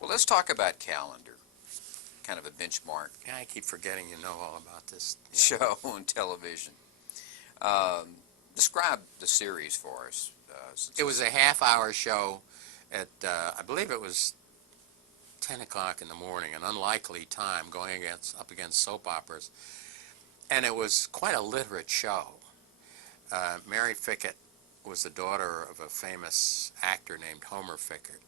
Well, let's talk about Calendar, kind of a benchmark Yeah, I keep forgetting you know all about this. Yeah. show on television. Um, Describe the series for us. It was a half-hour show at, I believe it was 10 o'clock in the morning, an unlikely time going up against soap operas. And it was quite a literate show. Mary Fickett was the daughter of a famous actor named Homer Fickett.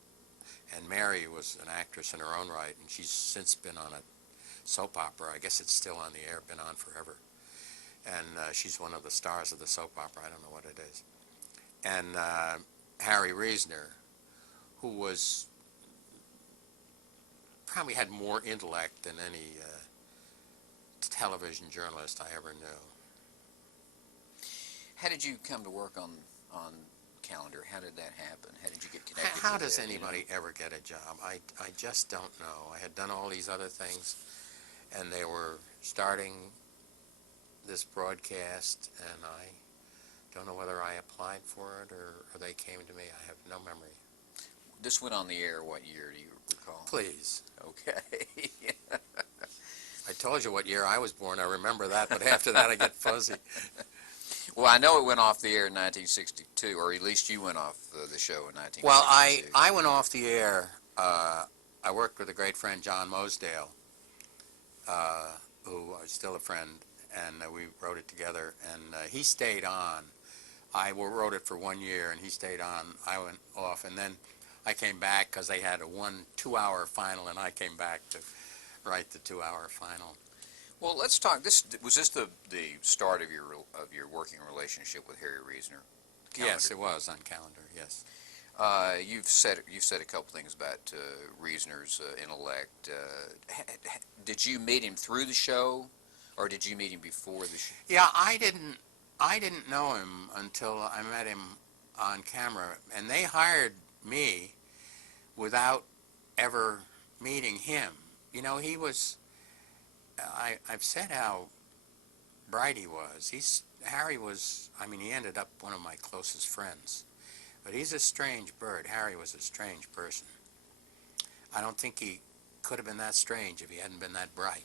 And Mary was an actress in her own right, and she's since been on a soap opera. I guess it's still on the air, been on forever. And she's one of the stars of the soap opera. I don't know what it is. And Harry Reasoner, who was probably had more intellect than any television journalist I ever knew. How did you come to work on Calendar? How did that happen? How did you get connected How with does it, anybody ever get a job? I just don't know. I had done all these other things, and they were starting this broadcast, and I don't know whether I applied for it or they came to me. I have no memory. This went on the air what year, do you recall? Please. Okay. I told you what year I was born. I remember that, but after that I get fuzzy. Well, I know it went off the air in 1962, or at least you went off the show in 1962. Well, I went off the air. I worked with a great friend, John Mosdale, who is still a friend, and we wrote it together, and he stayed on. I wrote it for 1 year, and he stayed on. I went off, and then I came back because they had a 2-hour final, and I came back to write the 2-hour final. Well, let's talk. Was this the start of your working relationship with Harry Reasoner? Calendar? Yes, it was on Calendar. Yes. You've said a couple things about Reasoner's intellect. Did you meet him through the show, or did you meet him before the show? Yeah, I didn't know him until I met him on camera, and they hired me without ever meeting him. You know, he was. I've said how bright he was. Harry was. I mean, he ended up one of my closest friends. But he's a strange bird. Harry was a strange person. I don't think he could have been that strange if he hadn't been that bright.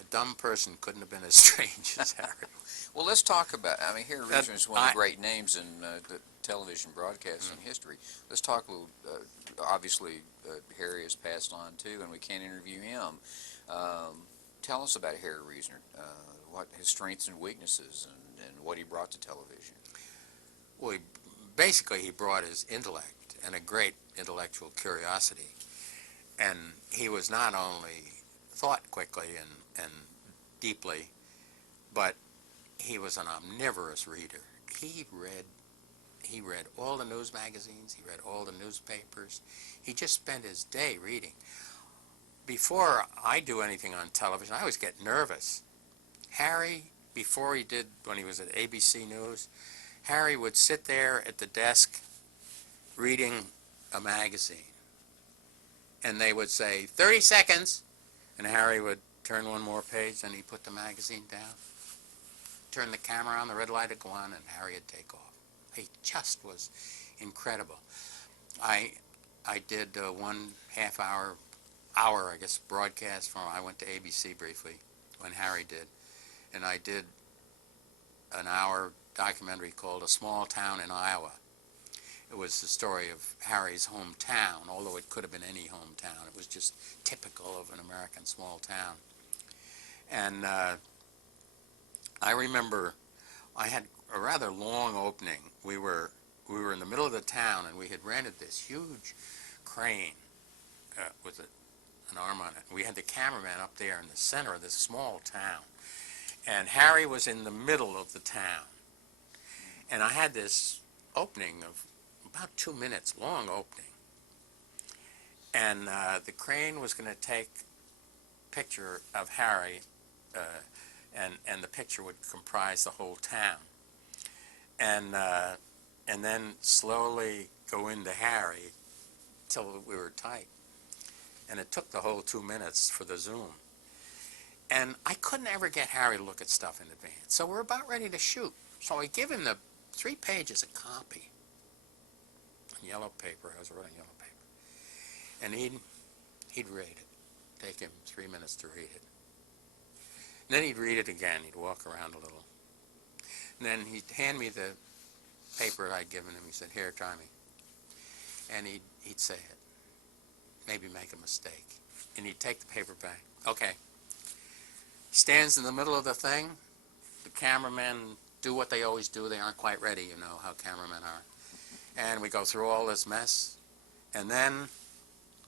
A dumb person couldn't have been as strange as Harry. Well, let's talk about. I mean, Harry Reasoner is one of the great names in the television broadcasting history. Let's talk a little. Obviously, Harry has passed on too, and we can't interview him. Tell us about Harry Reasoner. What his strengths and weaknesses, and what he brought to television. Well, basically, he brought his intellect and a great intellectual curiosity. And he was not only thought quickly and deeply, but he was an omnivorous reader. He read all the news magazines. He read all the newspapers. He just spent his day reading. Before I do anything on television, I always get nervous. Harry, when he was at ABC News, Harry would sit there at the desk reading a magazine. And they would say, 30 seconds. And Harry would turn one more page, and he'd put the magazine down, turn the camera on, the red light would go on, and Harry would take off. He just was incredible. I did 1.5 hour, I guess, broadcast from, I went to ABC briefly when Harry did. And I did an hour documentary called A Small Town in Iowa. It was the story of Harry's hometown, although it could have been any hometown. It was just typical of an American small town. And I remember I had a rather long opening. We were in the middle of the town, and we had rented this huge crane with an arm on it. We had the cameraman up there in the center of this small town. And Harry was in the middle of the town. And I had this opening of about 2 minutes, long opening. And the crane was going to take a picture of Harry, and the picture would comprise the whole town. And then slowly go into Harry till we were tight. And it took the whole 2 minutes for the zoom. And I couldn't ever get Harry to look at stuff in advance. So we're about ready to shoot. So I give him the 3 pages of copy on yellow paper. I was writing yellow paper. And he'd read it. Take him 3 minutes to read it. And then he'd read it again. He'd walk around a little. And then he'd hand me the paper I'd given him. He said, "Here, try me." And he'd say it. Maybe make a mistake. And he'd take the paper back. Okay. He stands in the middle of the thing. The cameramen do what they always do. They aren't quite ready, you know how cameramen are. And we go through all this mess. And then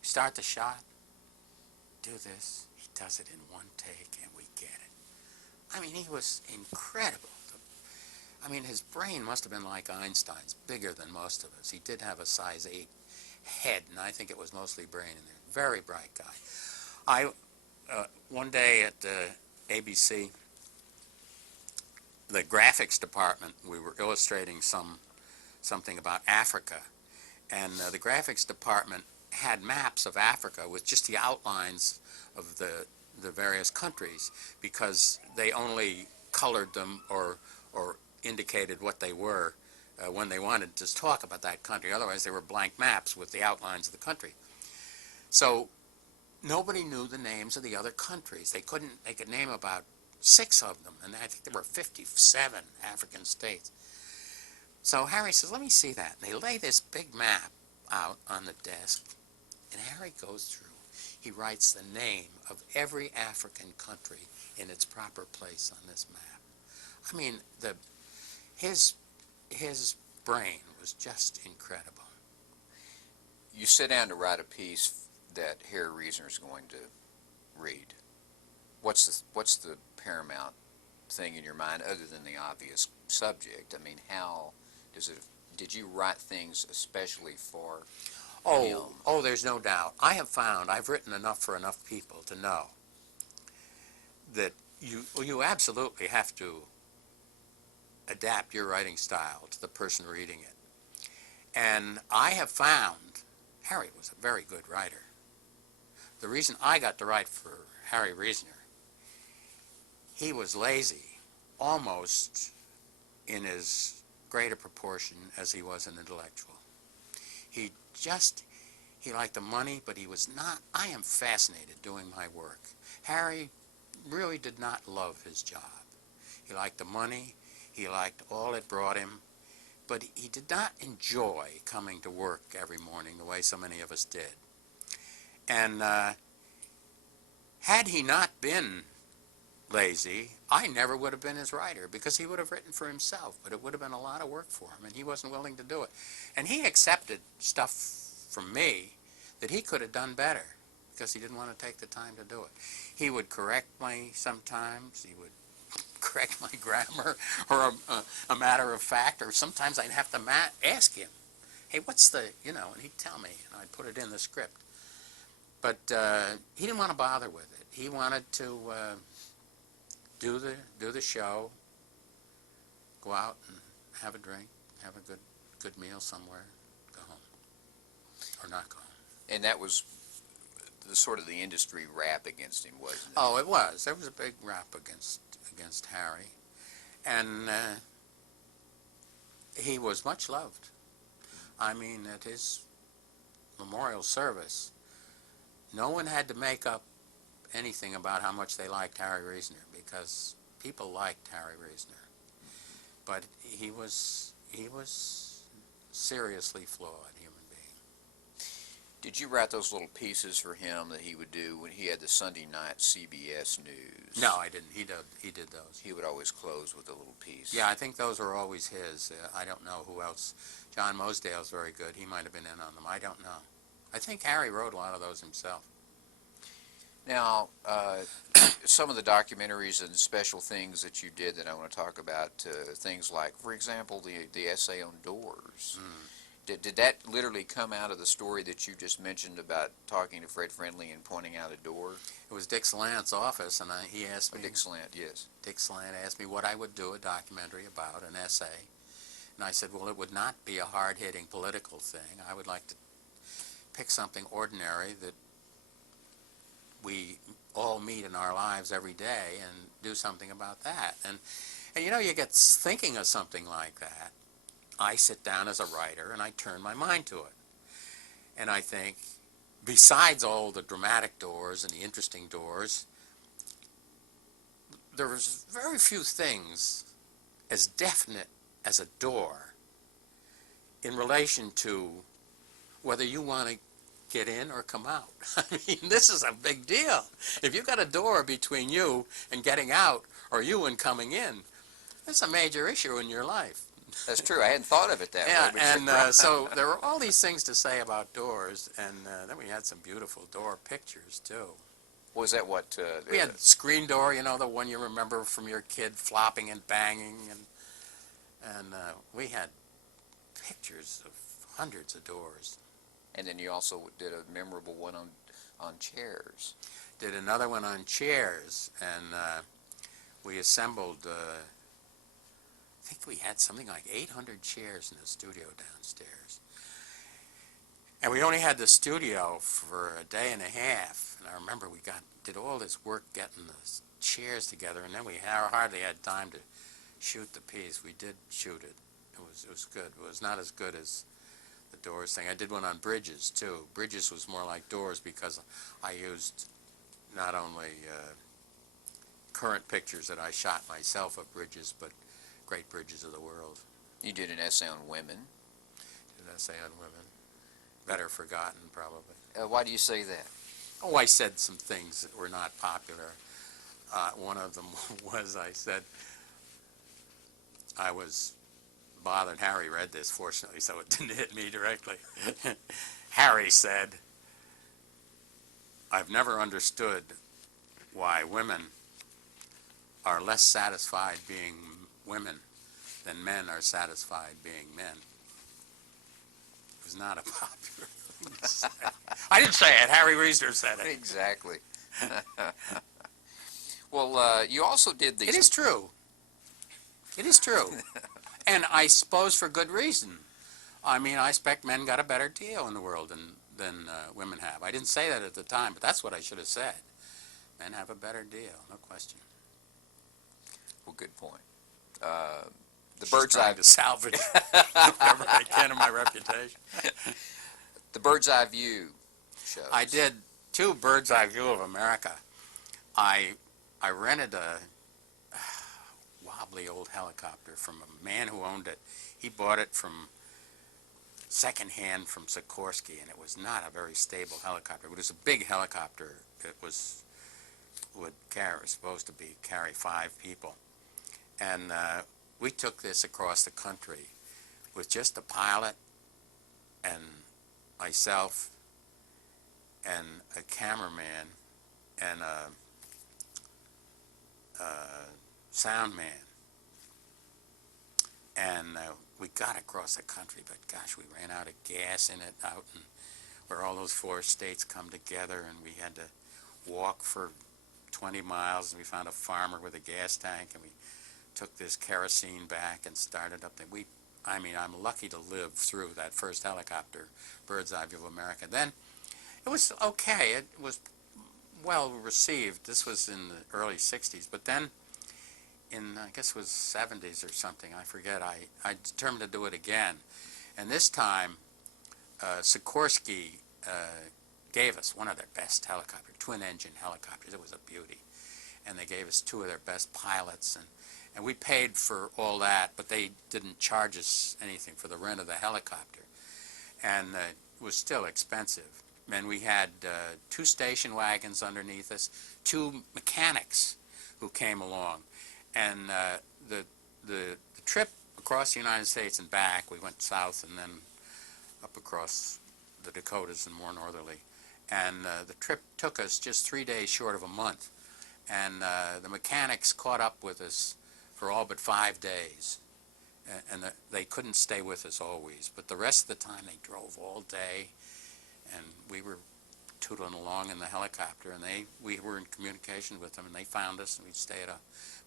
start the shot. Do this. He does it in one take, and we get it. I mean, he was incredible. I mean, his brain must have been like Einstein's, bigger than most of us. He did have a size 8 head, and I think it was mostly brain in there. Very bright guy. One day at ABC, the graphics department, we were illustrating something about Africa, and the graphics department had maps of Africa with just the outlines of the various countries, because they only colored them or indicated what they were when they wanted to talk about that country. Otherwise, they were blank maps with the outlines of the country. So nobody knew the names of the other countries. They could name about 6 of them, and I think there were 57 African states. So Harry says, "Let me see that." And they lay this big map out on the desk, and Harry goes through. He writes the name of every African country in its proper place on this map. I mean, his brain was just incredible. You sit down to write a piece that Harry Reasoner is going to read. What's the paramount thing in your mind other than the obvious subject? I mean, how does it? Did you write things especially for him? Oh, there's no doubt. I've written enough for enough people to know that you absolutely have to adapt your writing style to the person reading it. And I have found Harry was a very good writer. The reason I got to write for Harry Reasoner, he was lazy almost in as great a proportion as he was an intellectual. He liked the money, but he was not. I am fascinated doing my work. Harry really did not love his job. He liked the money. He liked all it brought him. But he did not enjoy coming to work every morning the way so many of us did. And had he not been lazy, I never would have been his writer, because he would have written for himself, but it would have been a lot of work for him, and he wasn't willing to do it. And he accepted stuff from me that he could have done better, because he didn't want to take the time to do it. He would correct me sometimes. He would correct my grammar or a matter of fact, or sometimes I'd have to ask him, "Hey, what's the," and he'd tell me, and I'd put it in the script. But he didn't want to bother with it. He wanted to do the show, go out and have a drink, have a good meal somewhere, go home, or not go home. And that was the sort of the industry rap against him, wasn't it? Oh, it was. There was a big rap against Harry, and he was much loved. I mean, at his memorial service, no one had to make up anything about how much they liked Harry Reasoner, because people liked Harry Reasoner. But he was seriously flawed human being. Did you write those little pieces for him that he would do when he had the Sunday night CBS News? No, I didn't. He did those. He would always close with a little piece. Yeah, I think those were always his. I don't know who else. John Mosdale's very good. He might have been in on them. I don't know. I think Harry wrote a lot of those himself. Now, some of the documentaries and special things that you did that I want to talk about, things like, for example, the essay on doors. Did that literally come out of the story that you just mentioned about talking to Fred Friendly and pointing out a door? It was Dick Slant's office, and he asked me. Dick Slant, yes. Dick Slant asked me what I would do a documentary about, an essay. And I said, well, it would not be a hard-hitting political thing. I would like to pick something ordinary that we all meet in our lives every day and do something about that. And you get thinking of something like that. I sit down as a writer and I turn my mind to it. And I think, besides all the dramatic doors and the interesting doors, there was very few things as definite as a door in relation to whether you want to get in or come out. I mean, this is a big deal. If you've got a door between you and getting out, or you and coming in, that's a major issue in your life. That's true. I hadn't thought of it that Yeah, way. But and you're right. so there were all these things to say about doors, and then we had some beautiful door pictures, too. Was that what? We had screen door, you know, the one you remember from your kid flopping and banging, and we had pictures of hundreds of doors. And then you also did a memorable one on chairs. Did another one on chairs, and we assembled, I think we had something like 800 chairs in the studio downstairs. And we only had the studio for a day and a half. And I remember we did all this work getting the chairs together, and then we hardly had time to shoot the piece. We did shoot it. It was good. It was not as good as the doors thing. I did one on bridges, too. Bridges was more like doors because I used not only current pictures that I shot myself of bridges, but great bridges of the world. You did an essay on women. Did an essay on women. Better forgotten, probably. Why do you say that? Oh, I said some things that were not popular. One of them was I said, I was bothered. Harry read this, fortunately, so it didn't hit me directly. Harry said, I've never understood why women are less satisfied being women than men are satisfied being men. It was not a popular thing to say. I didn't say it. Harry Reisner said it. Exactly. Well, you also did these... It is true. It is true. And I suppose for good reason. I mean, I expect men got a better deal in the world than women have. I didn't say that at the time, but that's what I should have said. Men have a better deal, no question. Well, good point. The bird's eye to salvage whatever I can of my reputation. The bird's eye view shows. I did 2 bird's eye view of America. I rented a wobbly old helicopter from a man who owned it. He bought it from secondhand from Sikorsky, and it was not a very stable helicopter. It was a big helicopter. It was supposed to carry 5 people. And we took this across the country with just a pilot and myself and a cameraman and a sound man. And we got across the country, but gosh, we ran out of gas in it out in where all those 4 states come together, and we had to walk for 20 miles, and we found a farmer with a gas tank, and we took this kerosene back and started up there. I'm lucky to live through that first helicopter, bird's eye view of America. Then it was okay. It was well received. This was in the early 60s, but then in, I guess it was 70s or something, I forget, I determined to do it again. And this time, Sikorsky gave us one of their best helicopters, twin-engine helicopters. It was a beauty. And they gave us 2 of their best pilots, and we paid for all that, but they didn't charge us anything for the rent of the helicopter. And it was still expensive. And we had 2 station wagons underneath us, 2 mechanics who came along. And the trip across the United States and back, we went south and then up across the Dakotas and more northerly. And the trip took us just 3 days short of a month. And the mechanics caught up with us for all but 5 days. And they couldn't stay with us always. But the rest of the time they drove all day. And we were tootling along in the helicopter. And we were in communication with them. And they found us and we'd stay at a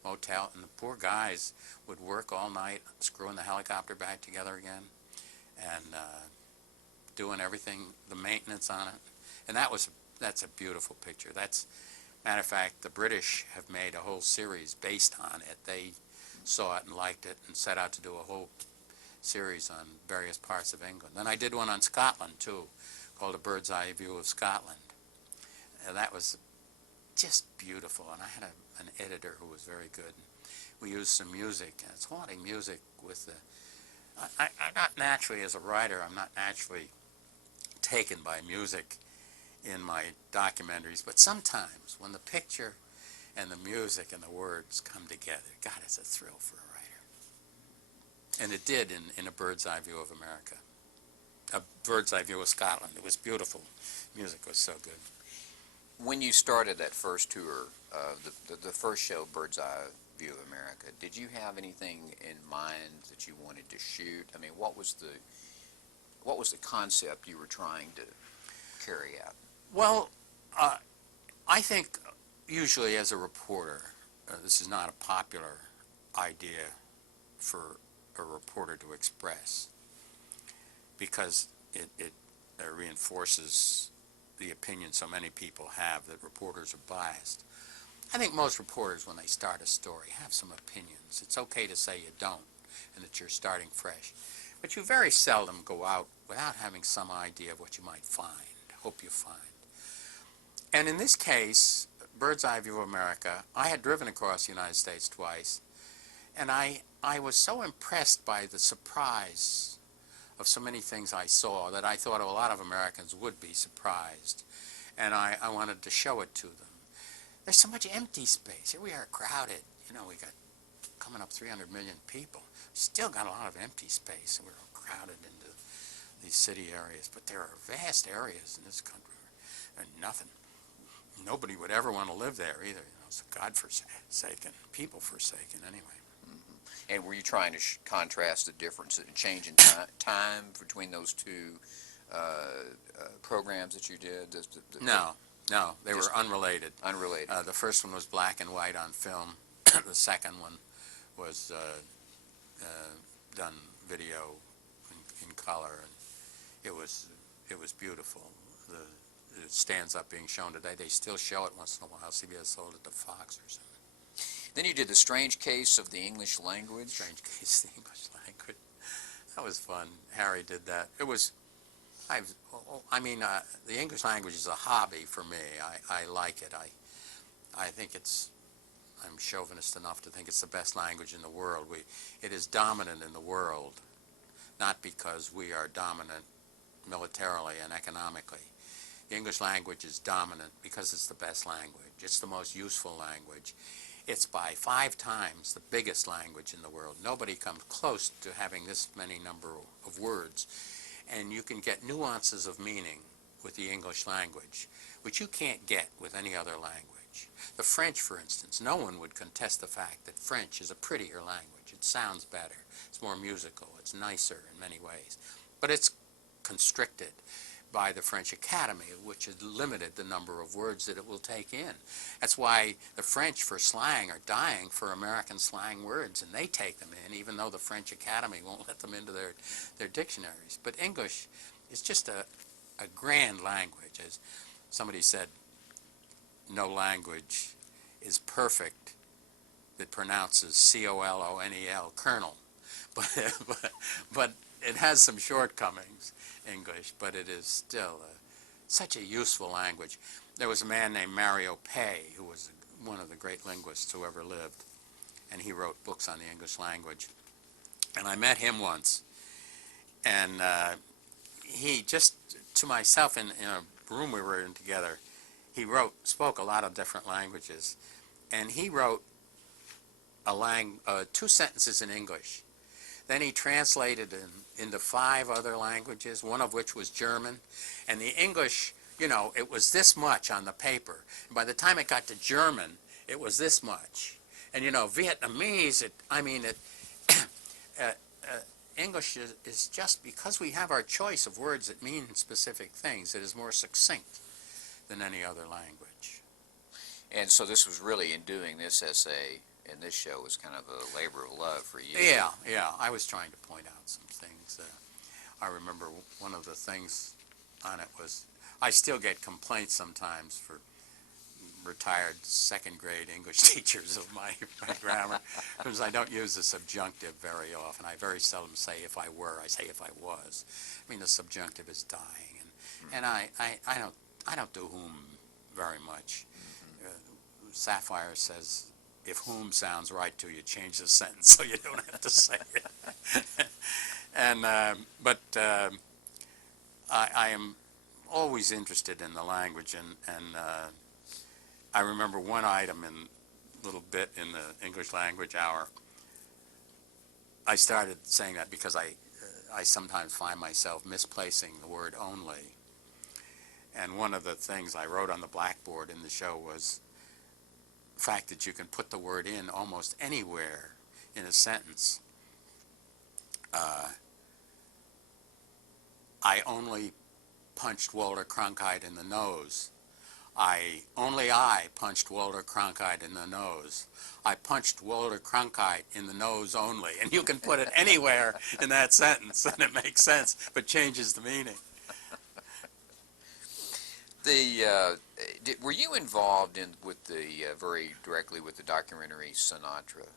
motel. And the poor guys would work all night screwing the helicopter back together again. And doing everything, the maintenance on it. And that's a beautiful picture. Matter of fact, the British have made a whole series based on it. They saw it and liked it and set out to do a whole series on various parts of England. Then I did one on Scotland, too, called A Bird's Eye View of Scotland. And that was just beautiful, and I had an editor who was very good. We used some music, and it's haunting music with the... I'm not naturally, as a writer, I'm not naturally taken by music in my documentaries, but sometimes when the picture and the music and the words come together, God, it's a thrill for a writer. And it did in A Bird's Eye View of America. A Bird's Eye View of Scotland. It was beautiful. Music was so good. When you started that first tour, the first show, Bird's Eye View of America, did you have anything in mind that you wanted to shoot? I mean, what was the concept you were trying to carry out? Well, I think usually as a reporter, this is not a popular idea for a reporter to express, because it reinforces the opinion so many people have that reporters are biased. I think most reporters, when they start a story, have some opinions. It's okay to say you don't and that you're starting fresh. But you very seldom go out without having some idea of what you might find, hope you find. And in this case, Bird's Eye View of America, I had driven across the United States twice, and I was so impressed by the surprise of so many things I saw that I thought a lot of Americans would be surprised, and I wanted to show it to them. There's so much empty space. Here we are crowded. You know, we got coming up 300 million people. Still got a lot of empty space, and we're crowded into these city areas. But there are vast areas in this country where nothing. Nobody would ever want to live there either. You know, it's God-forsaken, people-forsaken anyway. And were you trying to contrast the difference in change in time between those two programs that you did? No, they were unrelated. Unrelated. The first one was black and white on film. The second one was done video in color, and it was beautiful. It stands up being shown today. They still show it once in a while. CBS sold it to Fox or something. Then you did The Strange Case of the English Language. Strange Case of the English Language. That was fun. Harry did that. It was, the English language is a hobby for me. I like it. I think I'm chauvinist enough to think it's the best language in the world. It is dominant in the world, not because we are dominant militarily and economically. The English language is dominant because it's the best language. It's the most useful language. It's by 5 times the biggest language in the world. Nobody comes close to having this many number of words. And you can get nuances of meaning with the English language, which you can't get with any other language. The French, for instance, no one would contest the fact that French is a prettier language. It sounds better. It's more musical. It's nicer in many ways. But it's constricted by the French Academy, which has limited the number of words that it will take in. That's why the French for slang are dying for American slang words, and they take them in, even though the French Academy won't let them into their dictionaries. But English is just a grand language. As somebody said, no language is perfect that pronounces C-O-L-O-N-E-L, colonel. But it has some shortcomings, English, but it is still such a useful language. There was a man named Mario Pei, who was one of the great linguists who ever lived, and he wrote books on the English language. And I met him once, and he just, to myself, in a room we were in together, he spoke a lot of different languages, and he wrote 2 sentences in English. Then he translated them into 5 other languages, one of which was German. And the English, it was this much on the paper. And by the time it got to German, it was this much. And, Vietnamese, English is just, because we have our choice of words that mean specific things, it is more succinct than any other language. And so this was really, in doing this essay, and this show was kind of a labor of love for you. Yeah. I was trying to point out some things. I remember one of the things on it was, I still get complaints sometimes for retired second-grade English teachers of my grammar, because I don't use the subjunctive very often. I very seldom say if I were, I say if I was. The subjunctive is dying. And I don't do whom very much. Sapphire says, if whom sounds right to you, change the sentence so you don't have to say it. And I am always interested in the language, and I remember one item in little bit in the English language hour. I started saying that because I sometimes find myself misplacing the word only. And one of the things I wrote on the blackboard in the show was the fact that you can put the word in almost anywhere in a sentence. I only punched Walter Cronkite in the nose. I punched Walter Cronkite in the nose. I punched Walter Cronkite in the nose only. And you can put it anywhere in that sentence and it makes sense, but changes the meaning. Were you involved very directly with the documentary Sinatra,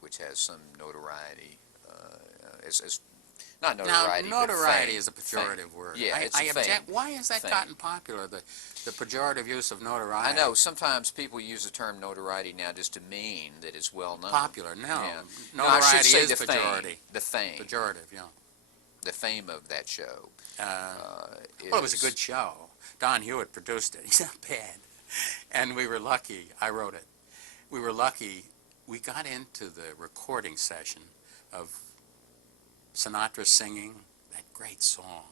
which has some notoriety? Not notoriety, now, notoriety but fame. is a pejorative word. Yeah, I object. Why has that fame. gotten popular? The pejorative use of notoriety. I know sometimes people use the term notoriety now just to mean that it's well known. Popular. No, yeah. notoriety No, I should say is the pejorative. fame. The fame. Pejorative. Yeah. The fame of that show. Well, it was a good show. Don Hewitt produced it. He's not bad. And we were lucky. I wrote it. We were lucky. We got into the recording session of Sinatra singing that great song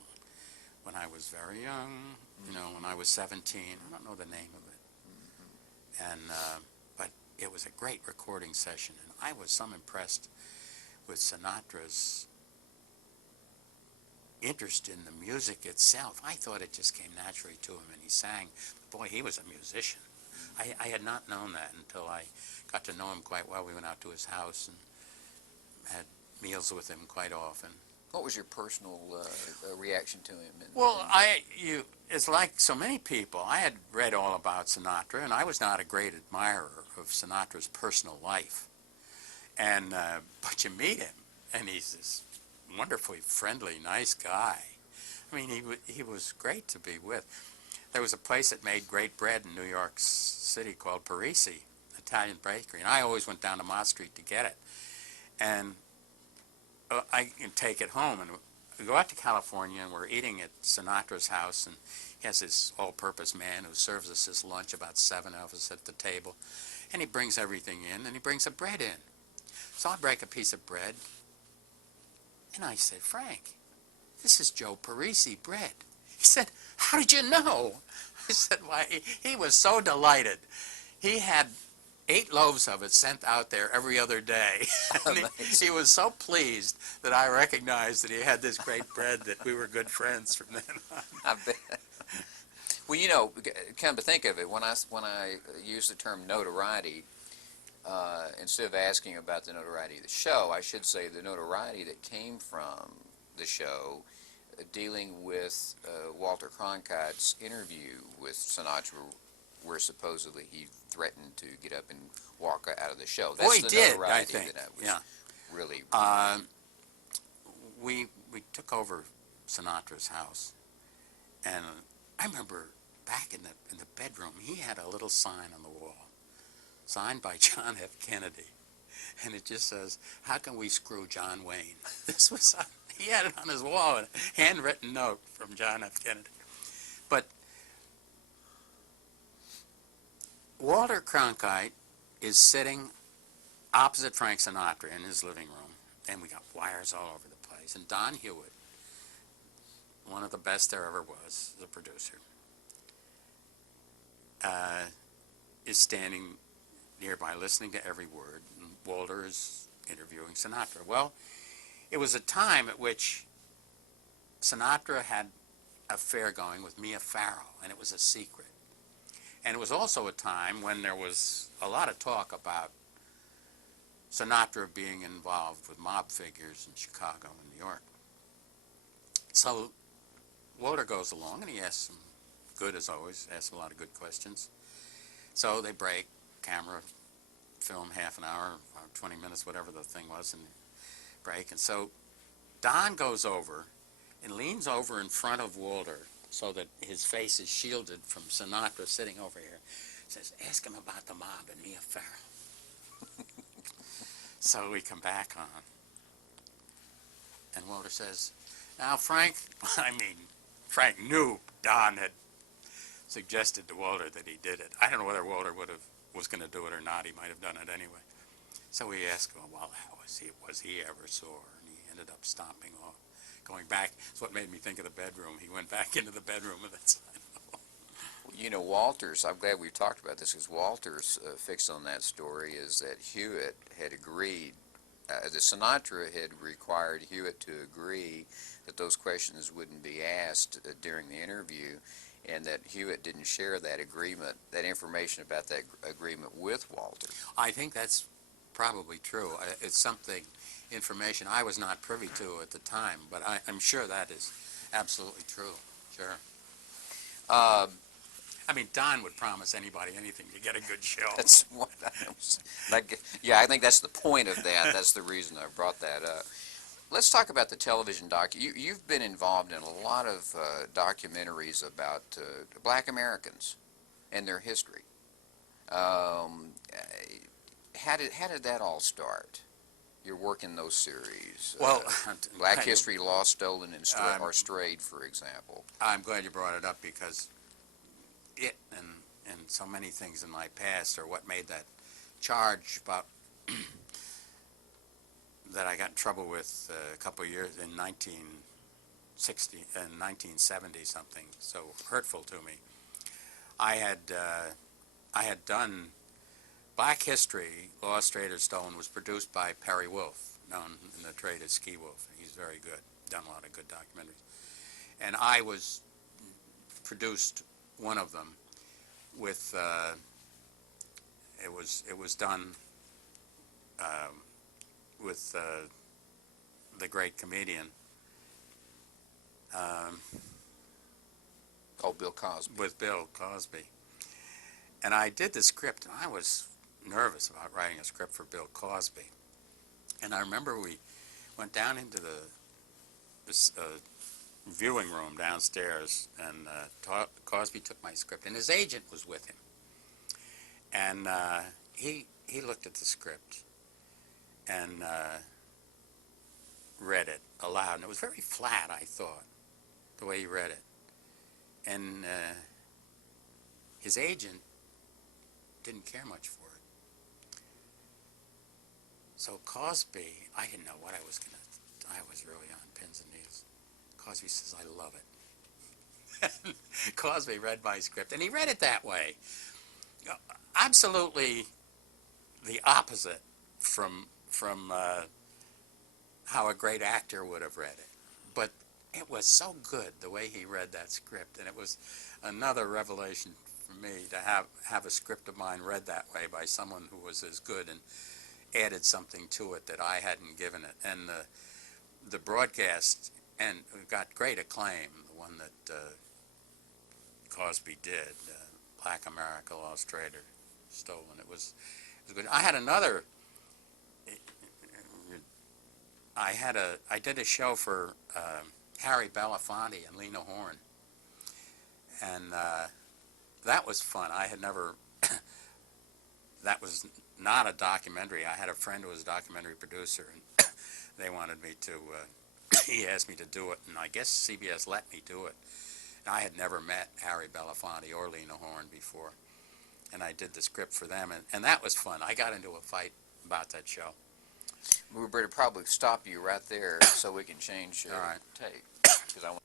when I was very young, when I was 17. I don't know the name of it. And but it was a great recording session, and I was so impressed with Sinatra's interest in the music itself. I thought it just came naturally to him, and he sang. Boy, he was a musician. I had not known that until I got to know him quite well. We went out to his house and had meals with him quite often. What was your personal reaction to him? Well, it's like so many people. I had read all about Sinatra, and I was not a great admirer of Sinatra's personal life. And but you meet him, and he's this wonderfully friendly, nice guy. I mean, he was great to be with. There was a place that made great bread in New York City called Parisi, Italian bakery, and I always went down to Mott Street to get it. And I can take it home, and we go out to California, and we're eating at Sinatra's house, and he has this all-purpose man who serves us his lunch, about 7 of us at the table, and he brings everything in, and he brings a bread in. So I break a piece of bread, and I said, Frank, this is Joe Parisi bread. He said, how did you know? I said, why, he was so delighted. He had 8 loaves of it sent out there every other day. he was so pleased that I recognized that he had this great bread that we were good friends from then on. I bet. Well, come to think of it, when I use the term notoriety, instead of asking about the notoriety of the show, I should say the notoriety that came from the show dealing with Walter Cronkite's interview with Sinatra, where supposedly he threatened to get up and walk out of the show. That's he the did, notoriety I think. That I was really... We took over Sinatra's house, and I remember back in the bedroom, he had a little sign on the wall, signed by John F. Kennedy, and it just says, how can we screw John Wayne? This was, he had it on his wall, a handwritten note from John F. Kennedy. But Walter Cronkite is sitting opposite Frank Sinatra in his living room, and we got wires all over the place. And Don Hewitt, one of the best there ever was, the producer, is standing nearby listening to every word, and Walter is interviewing Sinatra. Well, it was a time at which Sinatra had an affair going with Mia Farrow, and it was a secret. And it was also a time when there was a lot of talk about Sinatra being involved with mob figures in Chicago and New York. So Walter goes along, and he asks him, good as always, asks him a lot of good questions. So they break, camera, film half an hour, or 20 minutes, whatever the thing was, and break. And so Don goes over and leans over in front of Walter so that his face is shielded from Sinatra sitting over here. Says, ask him about the mob and Mia Farrow. So we come back on. And Walter says, now Frank, Frank knew Don had suggested to Walter that he did it. I don't know whether Walter was going to do it or not. He might have done it anyway. So we asked him, well, how was he ever sore? And he ended up stomping off, going back. That's what made me think of the bedroom. He went back into the bedroom of that sign. You know, Walter's, I'm glad we've talked about this, because Walter's fix on that story is that Hewitt had agreed, the Sinatra had required Hewitt to agree that those questions wouldn't be asked during the interview, and that Hewitt didn't share that agreement, that information about that agreement with Walter. I think that's probably true. It's information I was not privy to at the time, but I'm sure that is absolutely true. Sure. Don would promise anybody anything to get a good show. That's what I was, yeah, I think that's the point of that. That's the reason I brought that up. Let's talk about the television you've been involved in a lot of documentaries about black Americans and their history. How did that all start? Your work in those series? Well, Black History, Lost, Stolen, and or Strayed, for example. I'm glad you brought it up, because it and so many things in my past are what made that charge about that I got in trouble with a couple of years in 1960 and 1970 something so hurtful to me. I had done Black History, Lost, Strayed, or Stolen was produced by Perry Wolf, known in the trade as Ski Wolf. He's very good, done a lot of good documentaries. And I produced one of them with, it was done with the great comedian. Bill Cosby. With Bill Cosby. And I did the script, and I was nervous about writing a script for Bill Cosby. And I remember we went down into this viewing room downstairs, and Cosby took my script, and his agent was with him. And he looked at the script and read it aloud, and it was very flat, I thought, the way he read it. And his agent didn't care much for it. So Cosby, I didn't know what I was really on pins and needles. Cosby says, I love it. Cosby read my script, and he read it that way. Absolutely the opposite from how a great actor would have read it. But it was so good the way he read that script, and it was another revelation for me to have a script of mine read that way by someone who was as good and added something to it that I hadn't given it. And the broadcast and got great acclaim, the one that Cosby did, Black America, Lost, Strayed, or Stolen. It was good. I had another. I did a show for Harry Belafonte and Lena Horne, and that was fun. I had never. That was not a documentary. I had a friend who was a documentary producer, and they wanted me to. He asked me to do it, and I guess CBS let me do it. And I had never met Harry Belafonte or Lena Horne before, and I did the script for them, and that was fun. I got into a fight about that show. We better probably stop you right there so we can change All right. tape, because I want